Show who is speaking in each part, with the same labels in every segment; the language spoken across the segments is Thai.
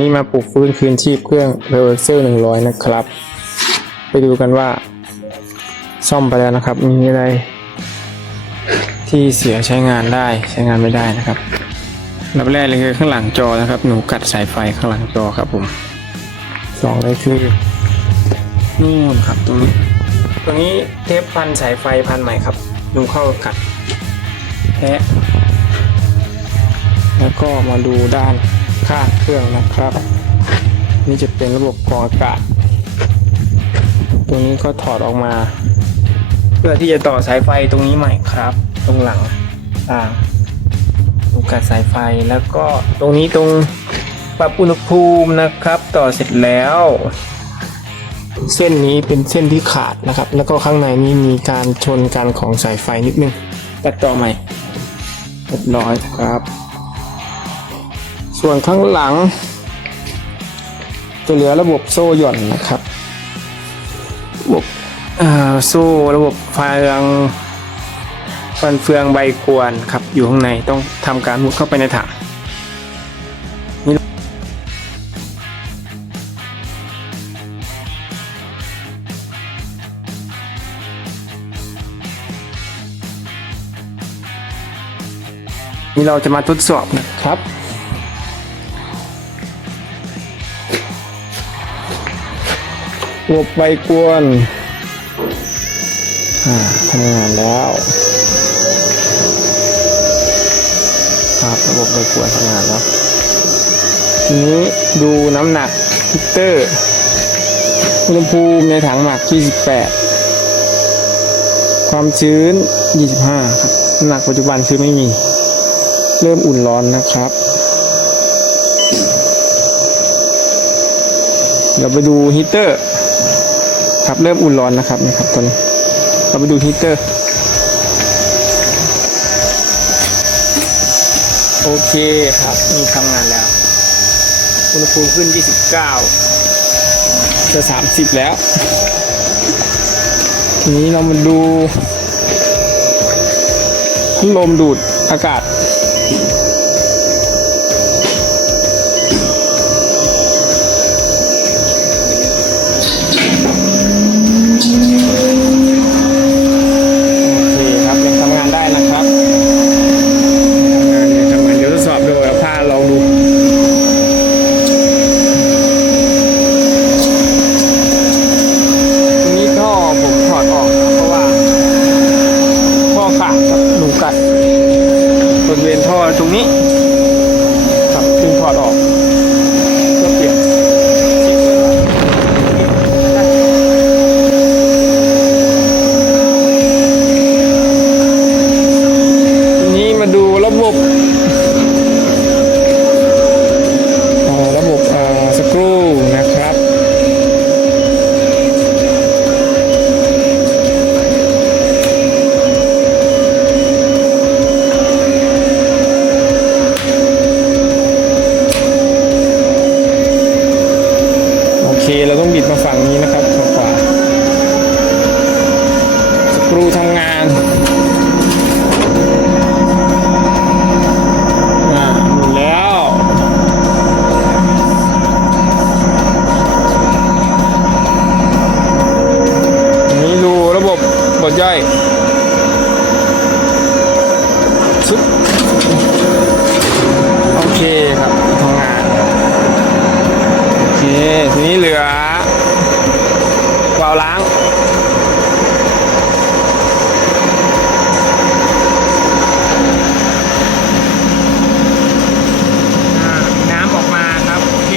Speaker 1: นี่มาปลูกฟื้นคืนชีพเครื่องเรเวอร์เซลหนึ่งร้อยนะครับ ไปดูกันว่า ซ่อมไปแล้วนะครับ มีอะไร ที่เสียใช้งานได้ใช้งานไม่ได้นะครับอันดับแรกเลยคือข้างหลังจอนะครับ หนูกัดสายไฟข้างหลังจอครับผมสองเลยคือนู่นครับตรงนี้ตัวนี้เทปพันสายไฟพันใหม่ครับหนูเข้ากัดแทะแล้วก็มาดูด้าน ข้างเครื่องนะครับ นี่จะเป็นระบบกรองอากาศ ตัวนี้ก็ถอดออกมา เพื่อที่จะต่อสายไฟตรงนี้ใหม่ครับ ตรงหลังอ่างดูกัดสายไฟแล้วก็ตรงนี้ตรงปรับอุณหภูมินะครับ ต่อเสร็จแล้ว เส้นนี้เป็นเส้นที่ขาดนะครับ แล้วก็ข้างในนี้มีการชนกันของสายไฟนิดนึงตัดต่อใหม่เรียบร้อยครับ ส่วนข้างหลัง จะเหลือระบบโซ่หย่อนนะครับ ระบบโซ่ระบบไฟเฟืองฟันเฟืองใบกวนครับ อยู่ข้างในต้องทำการมุดเข้าไปในถังนี่เราจะมาทดสอบนะครับ ระบบใบกวนทำงานแล้วครับระบบใบกวนทำงานแล้วทีนี้ดูน้ำหนักฮิตเตอร์อุณหภูมิในถังหมัก 28 ความชื้น 25 ครับน้ำหนักปัจจุบันคือไม่มี เริ่มอุ่นร้อนนะครับ เดี๋ยวไปดูฮีเตอร์ ครับเริ่มอุ่นร้อนนะครับนี่ครับตอนนี้เราไปดูฮีเตอร์โอเคครับมีทำงานแล้ว อุณหภูมิขึ้น 29 จะ 30 แล้ว ทีนี้เรามาดูพัดลมดูดอากาศ โอเคครับยังทำงานได้นะครับทำงานยังทำงานเดี๋ยวทดสอบดูเอาผ้าลองดูทีนี้ท่อผมถอดออกนะเพราะว่าท่อขาด ค ล้างน้ำออกมาครับโอเค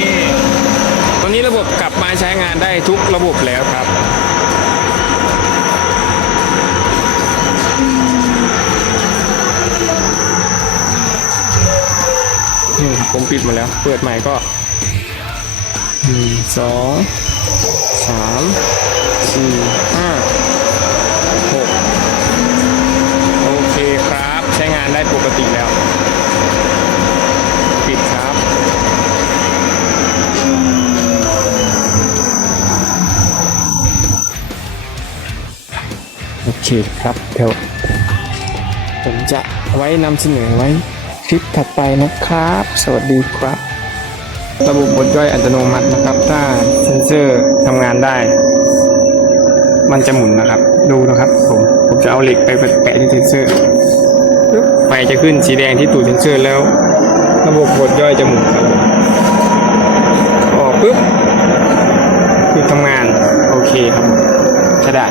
Speaker 1: ตอนนี้ระบบกลับมาใช้งานได้ทุกระบบแล้วครับนี่ผมปิดหมาแล้ว เปิดใหม่ก็หนึ่งสองสาม สี่ห้าหกโอเคครับ ใช้งานได้ปกติแล้ว ปิดครับ โอเคครับเดี๋ยวผมจะไว้นำเสนอไว้คลิปถัดไปนะครับ สวัสดีครับ ระบบบดย่อยอัตโนมัตินะครับ ถ้าเซนเซอร์ทำงานได้ มันจะหมุนนะครับ ดูนะครับผมผมจะเอาเหล็กไปแปะที่เซ็นเซอร์ปึ๊บไฟจะขึ้นสีแดงที่ตูดเซ็นเซอร์แล้ว ระบบกดย่อยจะหมุนครับออกปึ๊บหยุดทำงาน โอเคครับใช้ได้